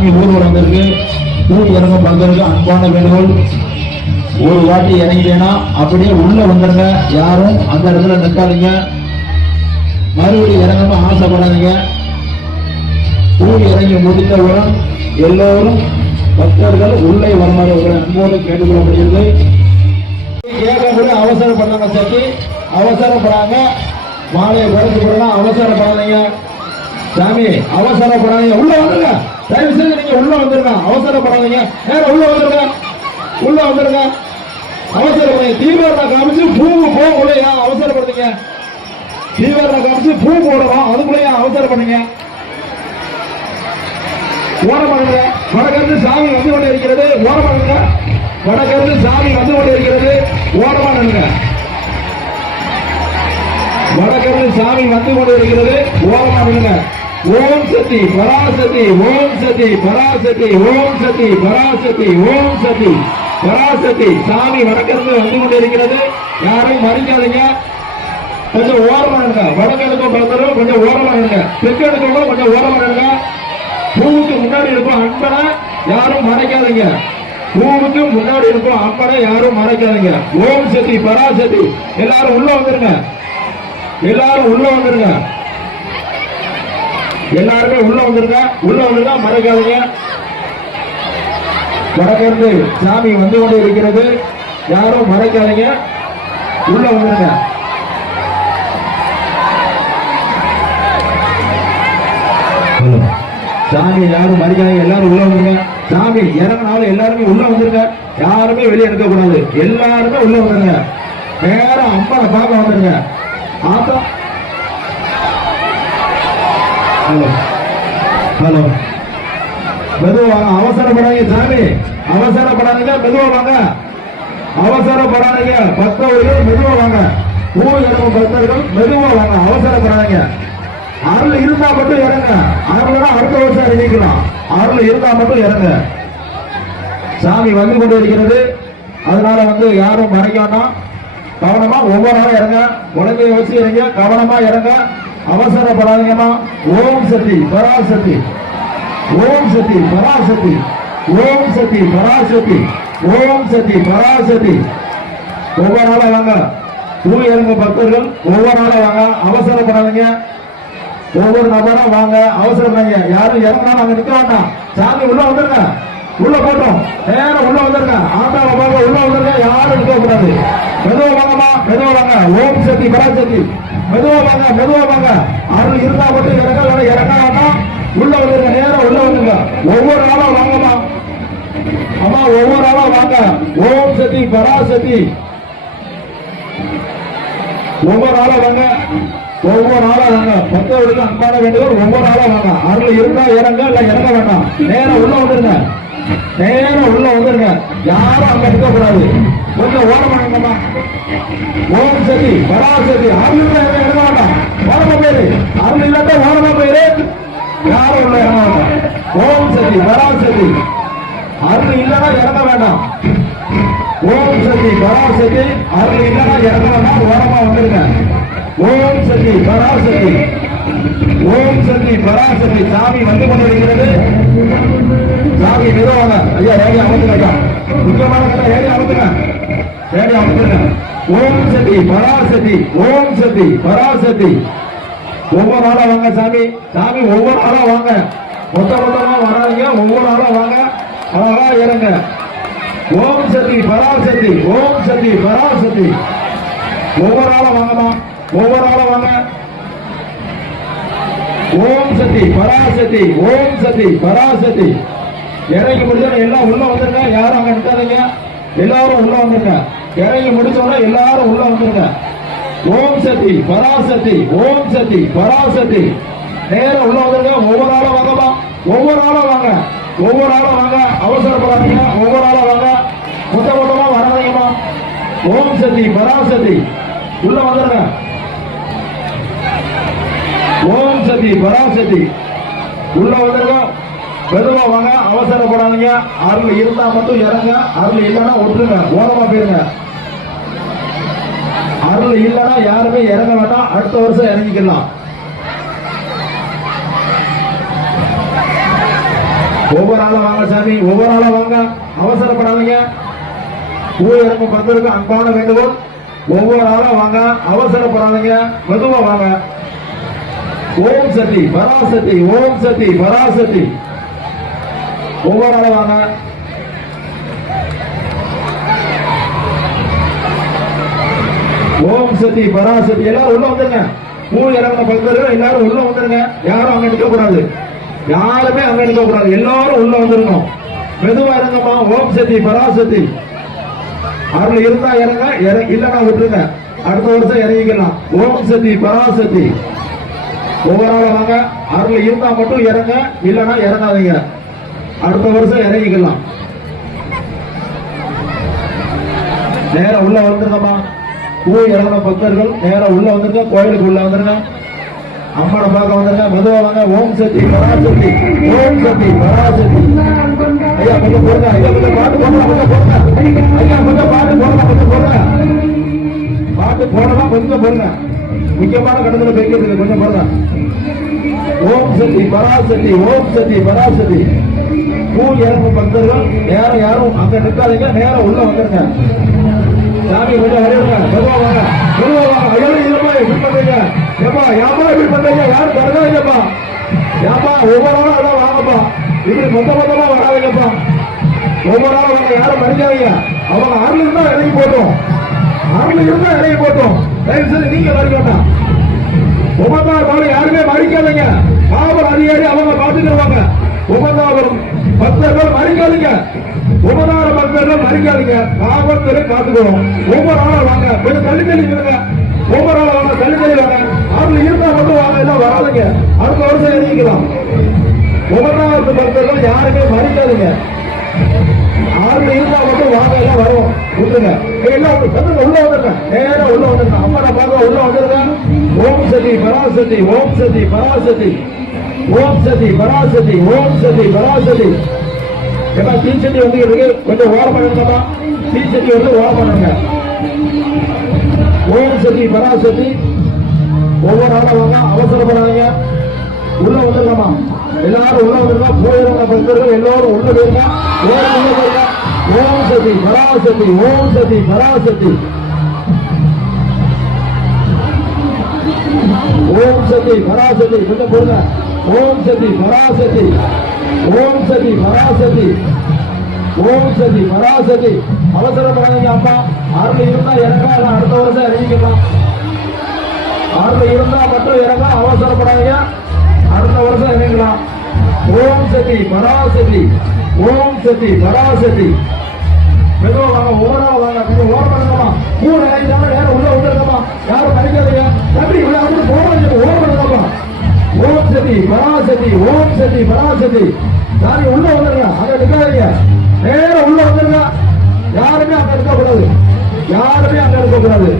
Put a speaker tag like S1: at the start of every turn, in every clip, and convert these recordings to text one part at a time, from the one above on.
S1: சாமி ஊர்வலம் வந்திருக்கு ஊர் இறங்க பக்தருக்கு அன்பான வேண்டுகோள். ஒரு வாட்டி இறங்கிட்டேன்னா அப்படியே உள்ள வந்துருங்க. யாரும் அந்த இடத்துல நிற்காதீங்க. மறுபடியும் இறங்கணும் ஆசைப்படாதீங்க. ஊர் இறங்கி முடித்தவுடன் எல்லோரும் பக்தர்கள் உள்ளே வருமாறு உங்களை அன்போடு கேட்டுக்கொள்ளப்படுகிறது. கேட்கக்கூடிய அவசரப்படாங்க சரி அவசரப்படாங்க மாலையை குறைச்சு போடலாம். அவசரப்படாதீங்க. சாமி அவசர பண்ணுங்க. ஏன் வடகிருந்து சாமி வந்து கொண்டே இருக்கிறது. ஓரமாடுங்க வடகிருந்து சாமி வந்து கொண்டே இருக்கிறது. ஓரமாடுங்க வடகிருந்து சாமி வந்து கொண்டே இருக்கிறது. ஓரமாடுங்க ஓம் சக்தி பராசக்தி ஓம் சக்தி பராசக்தி ஓம் சக்தி பராசக்தி ஓம் சக்தி பராசக்தி. சாமி வடக்கிருந்து வந்து கொண்டே இருக்கிறது. யாரும் மறிக்காதீங்க. கொஞ்சம் ஓரமா இருங்க. வடகிழக்கும் பிறந்தரும் கொஞ்சம் ஓரமா இருங்க. தெற்கிழக்கும் கொஞ்சம் ஓரமா இருங்க. பூவுக்கு முன்னாடி இருக்கும் அன்பனை யாரும் மறைக்காதீங்க. பூவுக்கு முன்னாடி இருக்கும் அன்பனை யாரும் மறைக்காதீங்க. ஓம் சக்தி பராசக்தி எல்லாரும் உள்ள வந்துருங்க. எல்லாரும் உள்ள வந்துருங்க. எல்லாருமே உள்ள வந்துருங்க. உள்ள வந்துருங்க மறைக்காதீங்க. வடக்கிருந்து சாமி வந்து கொண்டு இருக்கிறது. யாரும் மறைக்காதீங்க. உள்ள வந்துருங்க. சாமி யாரும் மறிக்காதீங்க எல்லாரும் உள்ள வந்துருங்க. சாமி இறங்கினாலும் எல்லாருமே உள்ள வந்துருங்க. யாருமே வெளியே எடுக்க கூடாது எல்லாருமே உள்ள வந்துருங்க. நேரம் அம்மா பாப்பா வந்துருங்க. ஆத்தா. ஹலோ. ஹலோ. மெதுவாக அவசரப்படாதீங்க சாமி. அவசரப்படாதீங்க மெதுவா வாங்க. அவசரப்படாதீங்க. பக்தவர்கள் மெதுவா வாங்க. பூ இறங்கும் பக்தர்கள் மெதுவா வாங்க. அவசரப்படாதீங்க. அருள் இருந்தா மட்டும் இறங்க. அருள்னா அடுத்த வருஷம் இறங்கிக்கலாம் அருள் இருந்தா மட்டும் இறங்க. சாமி வந்து கொண்டு இருக்கிறது. அதனால வந்து யாரும் மறைக்க வேண்டாம். கவனமா ஒவ்வொரு நாளும் இறங்க. குழந்தைய வச்சு இறங்க. கவனமா இறங்க. அவசரப்படாதீங்கம்மா. ஓம் சக்தி பராசக்தி ஓம் சக்தி பராசக்தி ஓம் சக்தி பராசக்தி ஓம் சக்தி பராசக்தி ஒவ்வொரு நாளும் வாங்க. தூய் இறங்க பக்தர்கள் ஒவ்வொரு நாளும் வாங்க. அவசரப்படாதீங்க. ஒவ்வொரு நபரும் வாங்க அவசரப்படாதீங்க யாரும் இறங்கினா அங்க நிக்க வேண்டாம். சாமி உள்ள வந்துருங்க உள்ள போட்டோம். நேரம் உள்ள வந்துருங்க ஆட்டாவை பாருங்க உள்ள வந்துருங்க யாரும் நிக்க கூடாது. மெதுவா வாங்கம்மா. மெதுவா வாங்க. ஓம் சக்தி பராசக்தி மெதுவா வாங்க மெதுவா வாங்க. அருள் இருந்தா மட்டும் இறங்க வேணாம் இறங்க வேண்டாம். உள்ள வந்துருங்க நேரம் உள்ள வந்துருங்க ஒவ்வொரு நாளும் வாங்கம்மா. அம்மா ஒவ்வொரு நாளா வாங்க. ஓம் சக்தி பராசக்தி ஒவ்வொரு ஆளா வாங்க. ஒவ்வொரு ஆளா வாங்க. பக்தர்களுக்கு அன்பான வேண்டுகோள் ஒவ்வொரு ஆளா வாங்க. அருள் இருந்தா இறங்க இல்ல இறங்க வேண்டாம். நேரம் உள்ள வந்துருங்க. நேரம் உள்ள வந்துருங்க. யாரும் அங்க இருக்க கூடாது கொஞ்சம் ஓரமாங்கம்மா ஓம் சதி பராசக்தி அருள் இருந்தா இறங்க வேண்டாம். ஓரமா போயிரு. அருள் இல்லாத ஓரமா போயிரு. யாரும் உள்ள இறங்க வேண்டாம். ஓம் சதி பராசதி அருள் இல்லைன்னா இறங்க வேண்டாம். ஓம் சக்தி பராசக்தி அருள் இல்லைன்னா வேண்டாம். ஓரமா வந்துருங்க. ஓம் சக்தி பராசக்தி. ஓம் சக்தி பராசக்தி. சாமி வந்து கொண்டிருக்கிறது. சாமி மெதுவாங்க ஐயா ஏறி அமர்த்துங்க ஐயா. முக்கியமான கதை ஏறி அமர்த்துங்க. ஏறி அமர்த்துங்க. ஓம் சக்தி பராசக்தி. ஓம் சக்தி பராசக்தி. ஒவ்வொரு ஆளா வாங்க சாமி. சாமி ஒவ்வொரு ஆளா வாங்க. மொத்த மொத்தமா வராதிங்க. ஒவ்வொரு ஆளா வாங்க. அழகா இறங்க ஓம் சக்தி பராசக்தி. ஓம் சக்தி பராசக்தி. ஒவ்வொரு ஆளா வாங்கம்மா. ஒவ்வொரு வாங்க ஓம் சக்தி பராசக்தி ஓம் சக்தி பராசக்தி இறங்கி முடிச்சோட எல்லாம் உள்ள வந்துருங்க. யாரும் அங்க நிற்காதீங்க எல்லாரும் உள்ள வந்துருங்க. இறங்கி முடிச்சோட எல்லாரும் உள்ள வந்துருங்க. ஓம் சக்தி பராசக்தி ஓம் சக்தி பராசக்தி நேரம் உள்ள வந்துருங்க. ஒவ்வொரு ஆளும் வாங்கப்பா ஒவ்வொரு ஆளும் வாங்க. ஒவ்வொரு ஆளும் வாங்க. அவசரப்படாதீங்க. ஒவ்வொரு ஆளும் வாங்க. மொத்த மொத்தமா வராதீங்கம்மா. ஓம் சக்தி பராசக்தி உள்ள வந்துருங்க. ஓம் சக்தி பராசதி உள்ள வந்துருங்க. மெதுவா வாங்க அவசரப்படாதீங்க. அருள் இருந்தா மட்டும் இறங்க அருள் இல்லைன்னா ஒட்டுருங்க ஓரமா போயிருங்க. அருள் இல்லைன்னா யாருமே இறங்க வேண்டாம். அடுத்த வருஷம் இறங்கிக்கலாம். ஒவ்வொரு ஆளா வாங்க சாமி ஒவ்வொரு ஆளா வாங்க. அவசரப்படாதீங்க. பூ இறங்கும் பக்தருக்கு அன்பான வேண்டுகோள். ஒவ்வொரு ஆளா வாங்க அவசரப்படாதீங்க. மெதுவா வாங்க. ஓம் சக்தி பராசக்தி ஓம் சக்தி பராசக்தி ஒவ்வொரு ஆளா ஓம் சக்தி பராசக்தி எல்லாரும் உள்ள வந்துருங்க. மூணு இறங்கின பக்தர்கள் எல்லாரும் உள்ள வந்துருங்க. யாரும் அங்க நிற்க கூடாது யாருமே அங்க நிற்க கூடாது எல்லாரும் உள்ள வந்துருக்கணும். மெதுவா இறங்கம்மா. ஓம் சக்தி பராசக்தி அருள் இருந்தா இறங்க. இற- இல்லைன்னா விட்டுருங்க. அடுத்த வருஷம் இறங்கிக்கலாம். ஓம் சக்தி பராசக்தி ஒவ்வொரு வாங்க அருள் இருந்தா மட்டும் இறங்க இல்லைன்னா இறங்காதீங்க. அடுத்த வருஷம் இறங்கிக்கலாம். நேரம் உள்ள வந்துருங்கம்மா. பூ இறங்கின பக்தர்கள் நேரா உள்ள வந்துருங்க கோயிலுக்கு உள்ள வந்துருங்க. அம்மனை பார்க்க வந்துருங்க. மெதுவா வாங்க. ஓம் சக்தி பராசக்தி. ஓம் சக்தி பராசக்தி. ஐயா கொஞ்சம் போடுங்க. ஐயா கொஞ்சம் பாட்டு போடலாம் கொஞ்சம் போடுங்க. ஐயா கொஞ்சம் பாட்டு போடலாம் கொஞ்சம் போடுங்க. பாட்டு போடலாம் கொஞ்சம் போடுங்க. முக்கியமான கடத்துல பெய்கிறது கொஞ்சம் பாருங்க ஓம் சக்தி பராசக்தி ஓம் சக்தி பராசக்தி கூல் இறப்பு பக்தர்கள் நேரம் யாரும் அங்க நிற்காதீங்க நேரம் உள்ள வந்துருங்க. சாமி கொஞ்சம் வரையுங்க மெதுவா வாங்க. மெதுவா வாங்க. ஐயோ இல்லப்பா இப்படி பண்றீங்க? ஏப்பா ஏப்பா இப்படி பண்றீங்க? யாரும் பரவாயில்லப்பா ஏப்பா ஒவ்வொரு நாளும் அதான் வாங்கப்பா. இப்படி மொத்த மொத்தமா வராதீங்கப்பா. ஒவ்வொரு நாளும் வாங்க யாரும் அவங்க இருந்தா இறங்கி போட்டோம். அருள் இருந்தா இறங்கி போட்டோம். தயவு செய்து நீங்க வர வேண்டாம். ஒவ்வொன்றாவது யாருமே மறிக்காதீங்க காவல் அதிகாரி அவங்க பார்த்துக்கிடுவாங்க ஒவ்வொன்றாவது பக்தர்கள் மறிக்காதீங்க. ஒவ்வொரு பக்தர்கள் மறிக்காதீங்க. காவல்துறை பார்த்துக்கணும். ஒவ்வொரு ஆளும் வாங்க. கொஞ்சம் தள்ளி தள்ளி இருங்க ஒவ்வொரு ஆளும் வாங்க. தள்ளி தள்ளி வாங்க. அவங்க இருந்தா மட்டும் வாங்க. எல்லாம் வராதுங்க. அடுத்த வருஷம் எழுதிக்கலாம் ஒவ்வொன்றாவது பக்தர்கள் யாருமே மறிக்காதீங்க. ஆறு இருந்தா மட்டும் வாங்க எல்லாம் வரும். விட்டுருங்க. எல்லாம் உள்ள வந்துருங்க. நேரா உள்ள வந்துருங்க. அம்மனை பார்க்க உள்ள வந்துருங்க. ஓம் சதி பராசதி ஓம் சதி பராசதி. ஓம் சதி பராசதி ஓம் சதி பராசதி. ஏன்னா தீச்சட்டி வந்து இருக்கு. கொஞ்சம் ஓரம் பண்ணுங்கம்மா தீச்சட்டி வந்து ஓரம் பண்ணுங்க ஓம் சதி பராசதி. ஒவ்வொரு ஆளா வாங்க அவசரப்படாதீங்க. உள்ள வந்துருங்கம்மா எல்லாரும் உள்ள வந்துருங்க போயிருந்த பக்தர்கள் எல்லாரும் உள்ள போயிருங்க உள்ள ஓம் சதி பராசதி ஓம் சதி பராசதி ஓம் சதி பராசதி கொஞ்சம் போடுங்க ஓம் சதி பராசதி ஓம் சதி பராசதி ஓம் சதி பராசதி அவசரப்படாதீங்க அம்மா. அருள் இருந்தா எனக்கா நான் அடுத்த வருஷம் இறங்கிக்கலாம் அருள் இருந்தா மட்டும் இறங்க அவசரப்படாதீங்க. அடுத்த வருஷம் இறங்கலாம் ஓம் சதி பராசதி ஓம் சதி பராசதி மெதுவா வாங்க ஓரா வாங்க. கொஞ்சம் ஓரம் பண்ணுங்கம்மா மூணு நினைச்சாம நேரம் உள்ள விட்டுருக்கமா யாரும் நினைக்காதீங்க தம்பி உள்ள வந்து போக ஓரம் பண்ணுங்கம்மா ஓம் சதி பராசதி ஓம் சதி பராசதி சாமி உள்ள வந்துருங்க? அங்க நிக்காதீங்க. நேரம் உள்ள வந்துருங்க. யாருமே அங்க இருக்க கூடாது யாருமே அங்க இருக்க கூடாது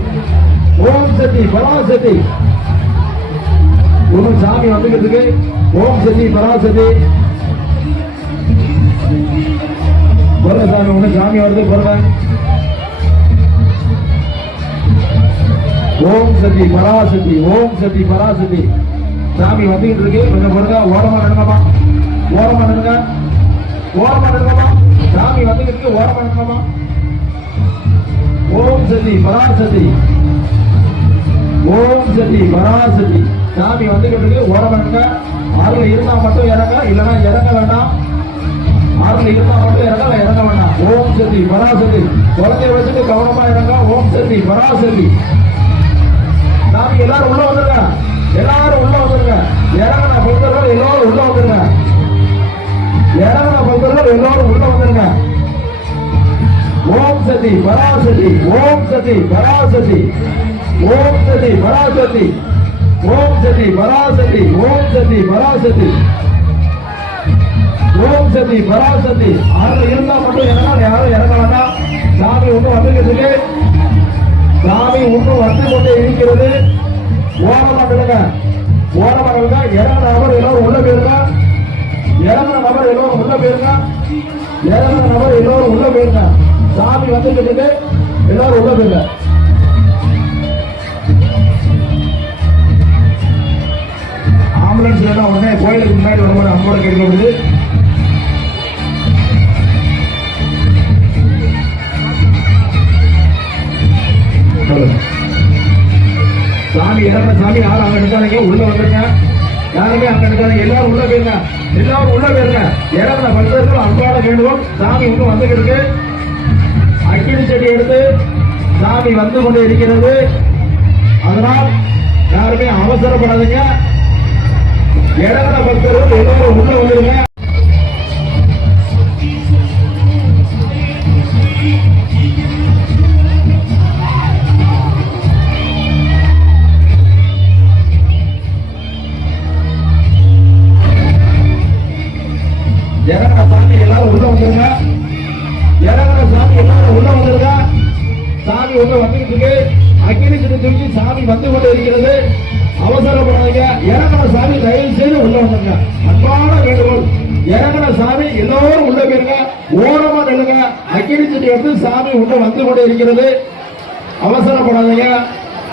S1: ஓம் சதி பராசதி ஒன்னும் சாமி வந்துக்கிறதுக்கு ஓம் சதி பராசக்தி. பொருள சாமி ஒண்ணு சாமி வருது பொருள ஓம் சதி பராசக்தி ஓம் சதி பராசக்தி. சாமி வந்துகிட்டு இருக்கு. கொஞ்சம் பொருங்க ஓரமா நடங்கம்மா. ஓரமா நடங்க. ஓரமா நடங்கம்மா. சாமி வந்துகிட்டு இருக்கு ஓரமா நடங்கம்மா. ஓம் சதி பராசதி ஓம் சதி பராசதி சாமி வந்துகிட்டு இருக்கு. ஓரமா ஆறுல இருந்தா மட்டும் இறங்க. இல்லைன்னா இறங்க வேண்டாம். ஆறுல இருந்தா மட்டும் இறங்க இறங்க வேண்டாம். ஓம் சதி பராசதி குழந்தைய வச்சுட்டு கவனமா இறங்க. ஓம் சதி பராசதி சாமி எல்லாரும் உள்ள வந்துருங்க. எல்லாரும் உள்ள வந்துருங்க. இறங்கின பக்தர்கள் எல்லாரும் உள்ள வந்துருங்க. இறங்கின பக்தர்கள் எல்லாரும் உள்ள வந்துருங்க. ஓம் சதி பராசதி ஓம் சதி பராசதி ஓம் சதி பராசதி ஓம் சதி பராசதி ஓம் சதி பராசதி ஓம் சதி பராசதி அதுல இருந்தா மட்டும் இறங்கலாம் யாரும் இறங்க வேண்டாம். சாமி ஒன்றும் வந்துக்கிறதுக்கு சாமி ஒன்றும் வந்து கொண்டே இருக்கிறது. ஓரமா விடுங்க ஓரமா விடுங்க இறங்கின நபர் எல்லோரும் உள்ள போயிருங்க இறங்கின நபர் எல்லோரும் உள்ள போயிருங்க இறங்கின நபர் எல்லோரும் உள்ள போயிருங்க சாமி வந்துக்கிட்டு எல்லாரும் உள்ள போயிருங்க ஆம்புலன்ஸ் இல்லைன்னா உடனே கோயிலுக்கு முன்னாடி வரும்போது அம்மோட கேட்டு வருது சாமி இறந்த சாமி யாரும் அங்க நிற்காதீங்க உள்ள வந்துருங்க. யாருமே அங்க நிற்காதீங்க எல்லாரும் உள்ள போயிருங்க. எல்லாரும் உள்ள போயிருங்க. இறந்த பக்தர்கள் அன்பாட வேண்டுவோம். சாமி இன்னும் வந்துகிட்டு இருக்கு. அக்கினி செடி எடுத்து சாமி வந்து கொண்டு இருக்கிறது. அதனால் யாருமே அவசரப்படாதீங்க. இறங்கின பக்தர்கள் எல்லாரும் உள்ள வந்துருங்க பாருங்க அன்பான வேண்டுகோள். இறங்கின சாமி எல்லாரும் உள்ள போயிருங்க ஓரமா நில்லுங்க. அக்கினி சிட்டு எடுத்து சாமி உள்ள வந்து கொண்டு இருக்கிறது அவசரப்படாதீங்க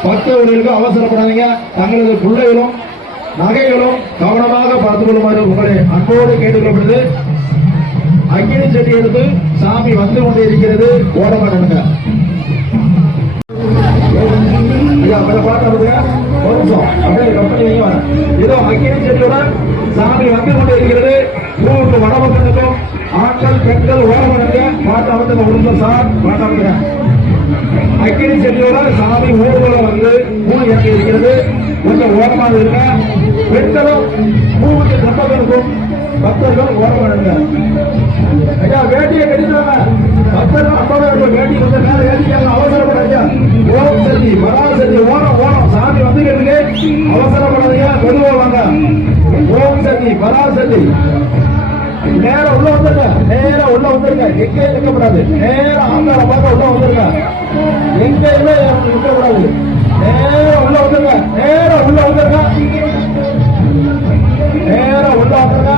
S1: பக்தவர்களுக்கு அவசரப்படாதீங்க. தங்களது பிள்ளைகளும் நகைகளும் கவனமாக பார்த்துக் கொள்ளுமாறு உங்களை அன்போடு கேட்டுக்கொள்ளப்படுது. அக்கினி செட்டி எடுத்து சாமி வந்து கொண்டே இருக்கிறது ஓரமா நின்னுங்க ஐயா மேல பாட்டு வருதுங்க ஒரு நிமிஷம் அப்படியே கம்பெனி நீங்க வரேன் இதோ அக்கினி செடியோட சாமி வந்து கொண்டே இருக்கிறது பூவுக்கு வடபக்கத்துக்கும் ஆண்கள் பெண்கள் ஓரம் பண்ணுங்க பாட்டு வந்து ஒரு நிமிஷம் சார் பாட்டு வந்துங்க அக்கினி செடியோட சாமி ஊர்வலம் வந்து பூ இறங்கி இருக்கிறது. கொஞ்சம் ஓரமாக இருக்க பெண்களும் பூவுக்கு சம்பந்தருக்கும் பக்தர்கள் ஓரம் பண்ணுங்க ஐயா வேட்டியை கட்டிட்டாங்க பக்தர்கள் ஐம்பதாயிரம் வேட்டி கொஞ்சம் மேல ஏற்றிக்காங்க அவசரப்படாதீங்க. ஓம் சக்தி பராசக்தி ஓரம் ஓரம். சாமி வந்து கேட்டுங்க அவசரப்படாதீங்க மெதுவா வாங்க ஓம் சக்தி பராசக்தி நேரம் உள்ள வந்துருங்க. நேரம் உள்ள வந்துருங்க. எங்கேயும் நிற்கக்கூடாது. நேரா ஆந்தார பார்க்க உள்ள வந்துருங்க. எங்கேயுமே நிற்கக்கூடாது. நேரம் உள்ள வந்துருங்க. நேரம் உள்ள வந்துருங்க. நேரம் உள்ள வந்துருங்க.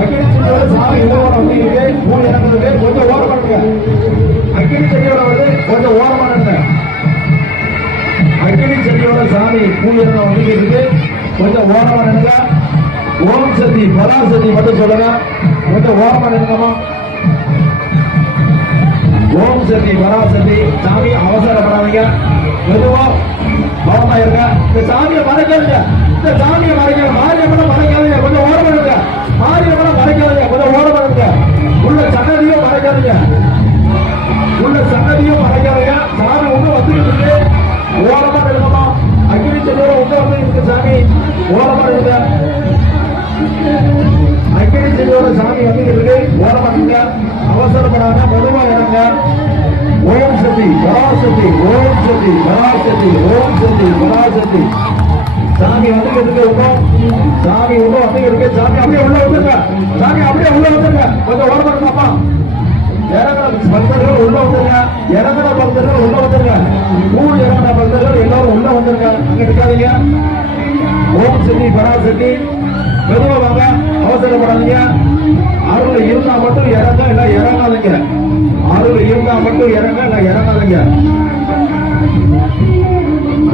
S1: அக்கினி செடியோட சாமி ஓரம் வந்து இருக்கு பூ இறங்குறது கொஞ்சம் ஓரம் பண்ணுங்க அக்கினி செடியோட வந்து கொஞ்சம் ஓரமா நிறுங்க அக்கினி செடியோட சாமி. பூ இறங்க கொஞ்சம் ஓரமா நினைங்க ஓம் சக்தி பராசக்தி மட்டும் சொல்லுங்க. கொஞ்சம் ஓரமா நினைங்கம்மா ஓம் சக்தி பராசக்தி சாமி அவசரப்படாதீங்க. மெதுவா கவனமா இருங்க. இந்த சாமியை மறைக்காதீங்க. இந்த சாமியை மறைக்க மாரியம்மனை மறைக்காதீங்க. கொஞ்சம் ஓரமா இருங்க மாரியம்மனை மறைக்காதீங்க. கொஞ்சம் ஓரமா இருங்க உள்ள சன்னதியும் மறைக்காதீங்க. உள்ள சன்னதியும் மறைக்காதீங்க. சாமி ஒண்ணு வந்துட்டு இருக்கு. ஓரமா இருங்க அக்கினி சாமி வந்து இருக்கு ஓரமா இருங்க அவசரப்படாம மெதுவா இறங்க. ஓம் சக்தி பராசக்தி ஓம் சக்தி பராசக்தி ஓம் சக்தி பராசக்தி சாமி வந்து இருக்கு உட்கார் சாமி உள்ள வந்து சாமி அப்படியே உள்ள வந்துருங்க. சாமி அப்படியே உள்ள வந்துருங்க. கொஞ்சம் ஓரமா இருங்கப்பா இறங்குற பக்தர்கள் உள்ள வந்துருங்க. இறங்குற பக்தர்கள் உள்ள வந்துருங்க. ஊர் இறங்குற பக்தர்கள் எல்லாரும் உள்ள வந்துருங்க. அங்க இருக்காதீங்க. ஓம் சக்தி பராசக்தி மெதுவாக வாங்க அவசரப்படாதீங்க அருள் இருந்தா மட்டும் இறங்க இல்ல இறங்காதீங்க. அருள் இருந்தா மட்டும் இறங்க இல்ல இறங்காதீங்க.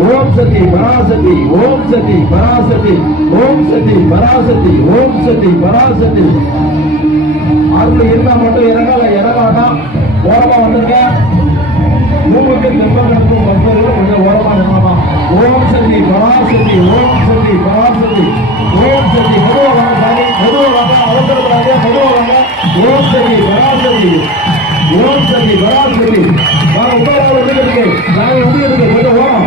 S1: ஓம் சக்தி பராசக்தி ஓம் சக்தி பராசக்தி ஓம் சக்தி பராசக்தி ஓம் சக்தி பராசக்தி அருள் இருந்தா மட்டும் இறங்கல இறங்காதான் ஓரமா வந்துருங்க. மூக்கு தெப்பங்களுக்கும் பக்தர்கள் கொஞ்சம் ஓரமா நிற்கலாமா ஓம் சக்தி பராசக்தி ஓம் சக்தி பராசக்தி ஓம் சக்தி மெதுவா சாமி மெதுவா அவசரப்படாத அவசரப்படாதே ஓம் சக்தி பராசக்தி ஓம் சக்தி பராசக்தி வாங்க உட்கார வந்து இருக்கு சாமி வந்து இருக்கு கொஞ்சம் ஓரம்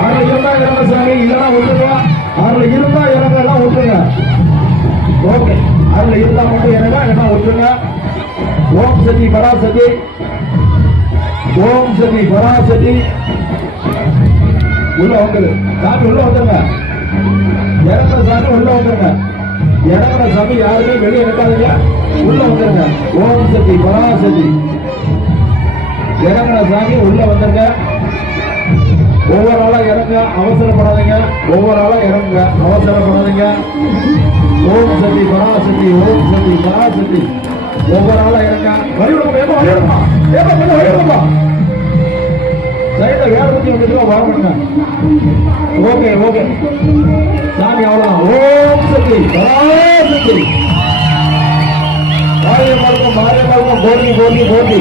S1: அதுல இருந்தா இறங்க சாமி இல்லைன்னா விட்டுருங்க அதுல இருந்தா இறங்க எல்லாம் விட்டுருங்க ஓகே. அதுல இருந்தா மட்டும் இறங்க இல்லைன்னா விட்டுருங்க ஓம் சக்தி பராசக்தி ஓம் சக்தி பராசக்தி உள்ள வந்துரு. சாமி உள்ள வந்துருங்க. இறங்குற சாமி உள்ள வந்துருங்க. இறங்குற சாமி யாருமே வெளியே இருக்காதீங்க உள்ள வந்துருங்க. ஓம் சக்தி பராசக்தி இறங்குற சாமி உள்ள வந்துருங்க. ஒவ்வொரு ஆளா இறங்க அவசரப்படாதீங்க. ஒவ்வொரு ஆளா இறங்குங்க. அவசரப்படாதீங்க. ஓம் சக்தி பராசக்தி ஓம் சக்தி பராசக்தி ஒவ்வொரு ஆளா இறங்க வழிவிடுமா ஏப்பா வழிவிடுமா ஏப்பா வழிவிடுமா சைட்ல வேற பத்தி வந்துட்டு வரப்படுங்க ஓகே ஓகே. சாமி அவ்வளவுதான். ஓம் சக்தி. பராசக்தி மாரியம்மருக்கும் மாரியம்மருக்கும் போட்டி போட்டி போட்டி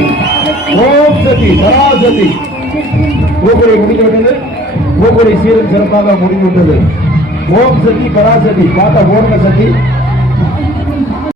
S1: ஓம் சக்தி பராசக்தி பூக்குறை முடிக்க வேண்டியது சீரும் சிறப்பாக முடிந்துவிட்டது. ஓம் சக்தி பராசக்தி பார்த்தா போடுங்க சக்தி.